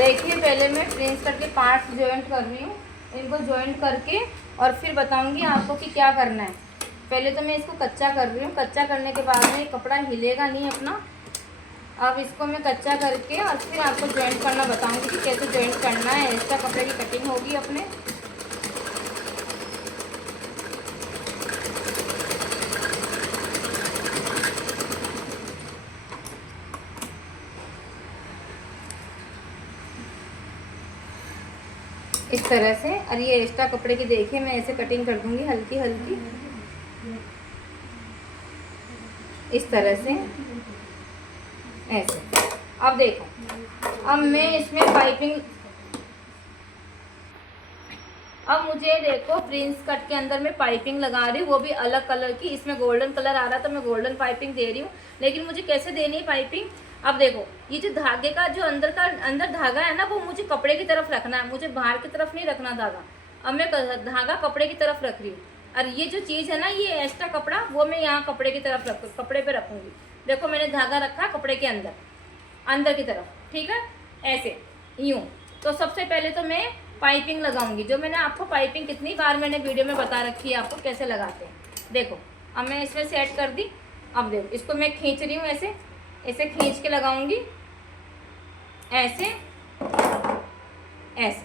देखिए पहले मैं प्रिंस कट के पार्ट्स जॉइंट कर रही हूँ, इनको जॉइंट करके और फिर बताऊँगी आपको कि क्या करना है। पहले तो मैं इसको कच्चा कर रही हूँ, कच्चा करने के बाद में कपड़ा हिलेगा नहीं अपना। अब इसको मैं कच्चा करके और फिर आपको जॉइंट करना बताऊँगी कि कैसे जॉइंट करना है। एक्स्ट्रा कपड़े की कटिंग होगी अपने। इस तरह से, और ये एक्स्ट्रा कपड़े की देखिए मैं ऐसे कटिंग कर दूंगी हल्की हल्की, इस तरह से ऐसे। अब देखो, अब मैं इसमें पाइपिंग, अब मुझे देखो प्रिंस कट के अंदर मैं पाइपिंग लगा रही हूँ, वो भी अलग कलर की। इसमें गोल्डन कलर आ रहा था, मैं गोल्डन पाइपिंग दे रही हूँ। लेकिन मुझे कैसे देनी है पाइपिंग, अब देखो ये जो धागे का जो अंदर धागा है ना, वो मुझे कपड़े की तरफ रखना है, मुझे बाहर की तरफ नहीं रखना धागा। अब मैं धागा कपड़े की तरफ रख रही हूँ, और ये जो चीज़ है ना, ये एक्स्ट्रा कपड़ा वो मैं यहाँ कपड़े की तरफ कपड़े पे रखूँगी। देखो मैंने धागा रखा कपड़े के अंदर की तरफ, ठीक है, ऐसे यूँ। तो सबसे पहले तो मैं पाइपिंग लगाऊंगी, जो मैंने आपको पाइपिंग कितनी बार मैंने वीडियो में बता रखी है आपको कैसे लगाते हैं। देखो अब मैं इसमें सेट कर दी। अब देखो इसको मैं खींच रही हूँ, ऐसे ऐसे खींच के लगाऊंगी, ऐसे ऐसे।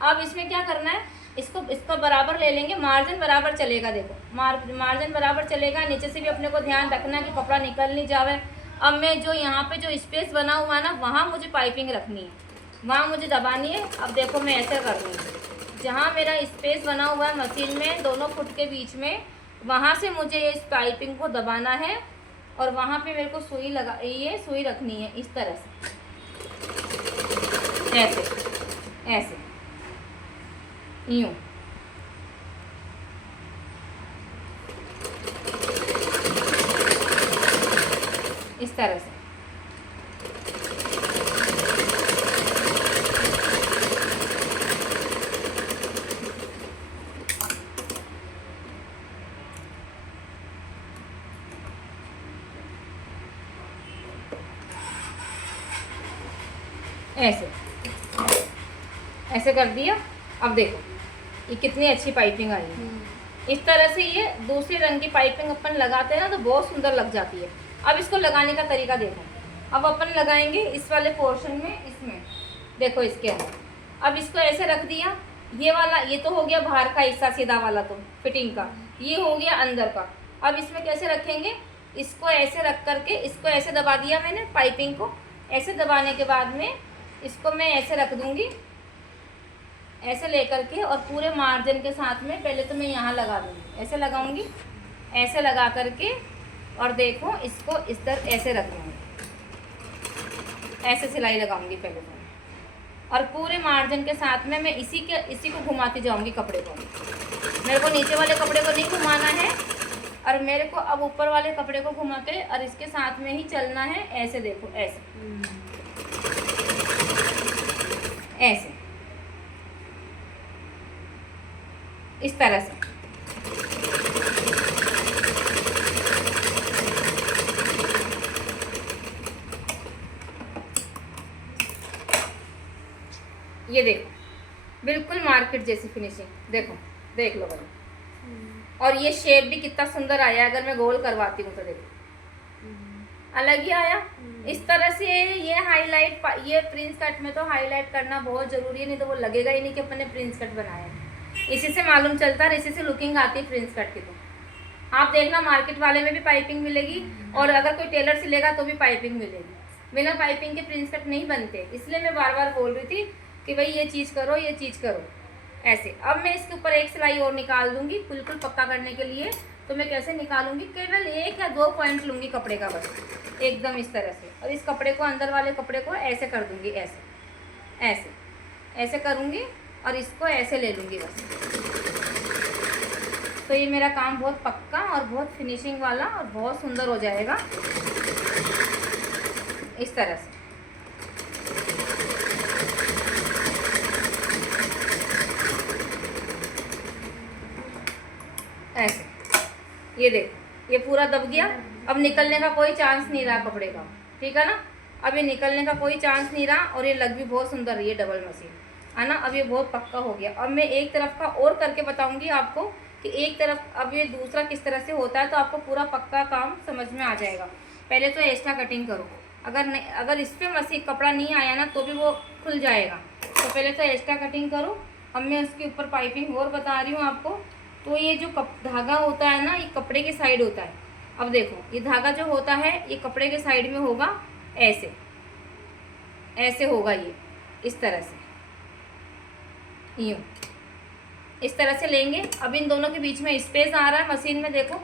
अब इसमें क्या करना है, इसको बराबर ले लेंगे, मार्जिन बराबर चलेगा। देखो मार्जिन बराबर चलेगा, नीचे से भी अपने को ध्यान रखना कि कपड़ा निकल नहीं जावे। अब मैं जो यहाँ पे जो स्पेस बना हुआ है ना, वहाँ मुझे पाइपिंग रखनी है, वहाँ मुझे दबानी है। अब देखो मैं ऐसे कर रही हूँ, जहाँ मेरा स्पेस बना हुआ है मशीन में दोनों फुट के बीच में, वहाँ से मुझे इस पाइपिंग को दबाना है, और वहाँ पे मेरे को सुई लगा, ये सुई रखनी है इस तरह से, ऐसे ऐसे यूँ। इस तरह से ऐसे ऐसे कर दिया। अब देखो ये कितनी अच्छी पाइपिंग आई है। इस तरह से ये दूसरे रंग की पाइपिंग अपन लगाते हैं ना, तो बहुत सुंदर लग जाती है। अब इसको लगाने का तरीका देखो, अब अपन लगाएंगे इस वाले पोर्शन में, इसमें देखो इसके अंदर। अब इसको ऐसे रख दिया, ये वाला ये तो हो गया बाहर का हिस्सा सीधा वाला, तो फिटिंग का, ये हो गया अंदर का। अब इसमें कैसे रखेंगे, इसको ऐसे रख करके इसको ऐसे दबा दिया मैंने, पाइपिंग को ऐसे दबाने के बाद में इसको मैं ऐसे रख दूंगी, ऐसे लेकर के, और पूरे मार्जिन के साथ में पहले तो मैं यहाँ लगा दूंगी, ऐसे लगाऊंगी, ऐसे लगा करके, और देखो इसको इस तरह ऐसे रख दूंगी, ऐसे सिलाई लगाऊंगी पहले तो, और पूरे मार्जिन के साथ में मैं इसी को घुमाती जाऊंगी कपड़े को। मेरे को नीचे वाले कपड़े को नहीं घुमाना है, और मेरे को अब ऊपर वाले कपड़े को घुमा के और इसके साथ में ही चलना है। ऐसे देखो, ऐसे ऐसे इस तरह से। ये देखो बिल्कुल मार्केट जैसी फिनिशिंग, देखो देख लो भाई। और ये शेप भी कितना सुंदर आया, अगर मैं गोल करवाती हूँ तो देखो अलग ही आया। इस तरह से ये हाईलाइट, ये प्रिंस कट में तो हाईलाइट करना बहुत जरूरी है, नहीं तो वो लगेगा ही नहीं कि अपन ने प्रिंस कट बनाया है। इसी से मालूम चलता है, इसी से लुकिंग आती है प्रिंस कट की। तो आप देखना मार्केट वाले में भी पाइपिंग मिलेगी, और अगर कोई टेलर सिलेगा तो भी पाइपिंग मिलेगी। बिना पाइपिंग के प्रिंस कट नहीं बनते, इसलिए मैं बार बार बोल रही थी कि भाई ये चीज़ करो, ये चीज़ करो ऐसे। अब मैं इसके ऊपर एक सिलाई और निकाल दूंगी बिल्कुल पक्का करने के लिए। तो मैं कैसे निकालूंगी, केवल 1 या 2 पॉइंट लूंगी कपड़े का बस, एकदम इस तरह से, और इस कपड़े को अंदर वाले कपड़े को ऐसे कर दूंगी, ऐसे ऐसे ऐसे करूंगी, और इसको ऐसे ले लूंगी बस। तो ये मेरा काम बहुत पक्का और बहुत फिनिशिंग वाला और बहुत सुंदर हो जाएगा इस तरह से। ऐसे ये देखो ये पूरा दब गया, अब निकलने का कोई चांस नहीं रहा कपड़े का, ठीक है ना। अब ये निकलने का कोई चांस नहीं रहा और ये लग भी बहुत सुंदर रही है डबल मशीन, है ना। अब ये बहुत पक्का हो गया। अब मैं एक तरफ का और करके बताऊंगी आपको कि एक तरफ अब ये दूसरा किस तरह से होता है, तो आपको पूरा पक्का काम समझ में आ जाएगा। पहले तो एक्स्ट्रा कटिंग करो, अगर इस पर मशीन कपड़ा नहीं आया ना तो भी वो खुल जाएगा। तो पहले तो एक्स्ट्रा कटिंग करो। अब मैं उसके ऊपर पाइपिंग और बता रही हूँ आपको। तो ये जो धागा होता है ना, ये कपड़े के साइड होता है। अब देखो ये धागा जो होता है ये कपड़े के साइड में होगा, ऐसे ऐसे होगा, ये इस तरह से, यूँ इस तरह से लेंगे। अब इन दोनों के बीच में स्पेस आ रहा है मशीन में, देखो,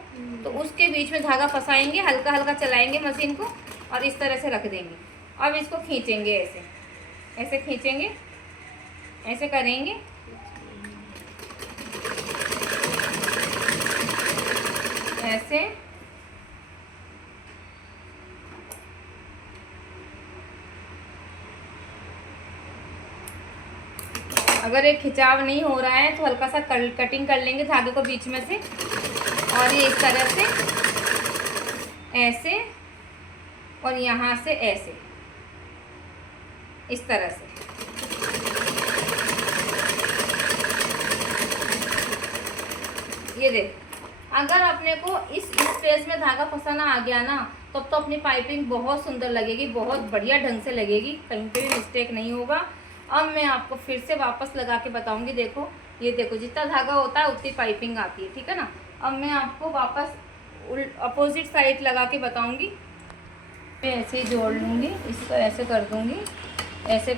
तो उसके बीच में धागा फंसाएंगे, हल्का हल्का चलाएंगे मशीन को और इस तरह से रख देंगे। अब इसको खींचेंगे, ऐसे ऐसे खींचेंगे, ऐसे करेंगे, ऐसे, अगर ये खिंचाव नहीं हो रहा है तो हल्का सा कटिंग कर लेंगे धागे को बीच में से, और ये इस तरह से ऐसे, और यहाँ से ऐसे, इस तरह से। ये देख, अगर अपने को इस स्पेस में धागा फंसाना आ गया ना, तब तो अपनी पाइपिंग बहुत सुंदर लगेगी, बहुत बढ़िया ढंग से लगेगी, कहीं पे भी मिस्टेक नहीं होगा। अब मैं आपको फिर से वापस लगा के बताऊंगी। देखो, ये देखो, जितना धागा होता है उतनी पाइपिंग आती है, ठीक है ना। अब मैं आपको वापस अपोजिट साइड लगा के बताऊंगी। मैं ऐसे ही जोड़ लूँगी, इसको ऐसे कर दूँगी, ऐसे